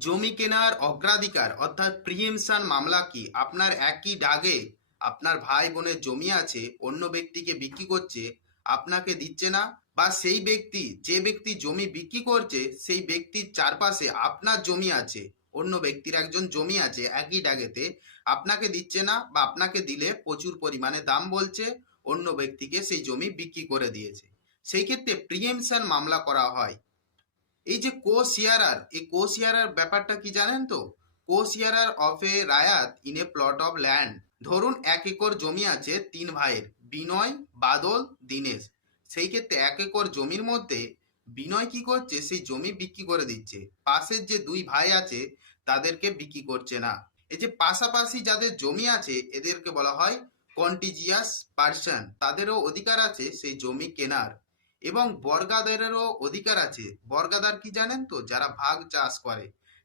জমি কেনার অগ্রাধিকার, অর্থাৎ প্রিয়েমশন মামলা কি? আপনার একই ডাগে আপনার ভাই বোনের জমি আছে, অন্য ব্যক্তিকে বিক্রি করছে, আপনাকে দিচ্ছে না, বা সেই ব্যক্তি, যে ব্যক্তি জমি বিক্রি করছে, সেই ব্যক্তির চারপাশে আপনার জমি আছে, অন্য ব্যক্তির একজন জমি আছে একই ডাগেতে আপনাকে দিচ্ছে না বা আপনাকে দিলে প্রচুর পরিমাণে দাম বলছে, অন্য ব্যক্তিকে সেই জমি বিক্রি করে দিয়েছে। সেই ক্ষেত্রে প্রিয়েমশন মামলা করা হয়। এই যে কো শিয়ারার এই কো শিয়ারার ব্যাপারটা কি জানেন তো? Co sharer of a raiyat in a plot of land ধরুন এক একর জমি আছে তিন ভাইয়ের, বিনয়, বাদল, দীনেশ। সেই ক্ষেত্রে এক একর জমির মধ্যে বিনয় কি করছে? সেই জমি বিক্রি করে দিচ্ছে। পাশের যে দুই ভাই আছে, তাদেরকে বিক্রি করছে না। এই যে পাশাপাশি যাদের জমি আছে, এদেরকে বলা হয় কন্টিজিয়াস পার্সন তাদেরও অধিকার আছে সেই জমি কেনার। এবং বর্গাদারেরও অধিকার আছে। বর্গাদার কি জানেন তো? যারা ভাগ চাষ করে।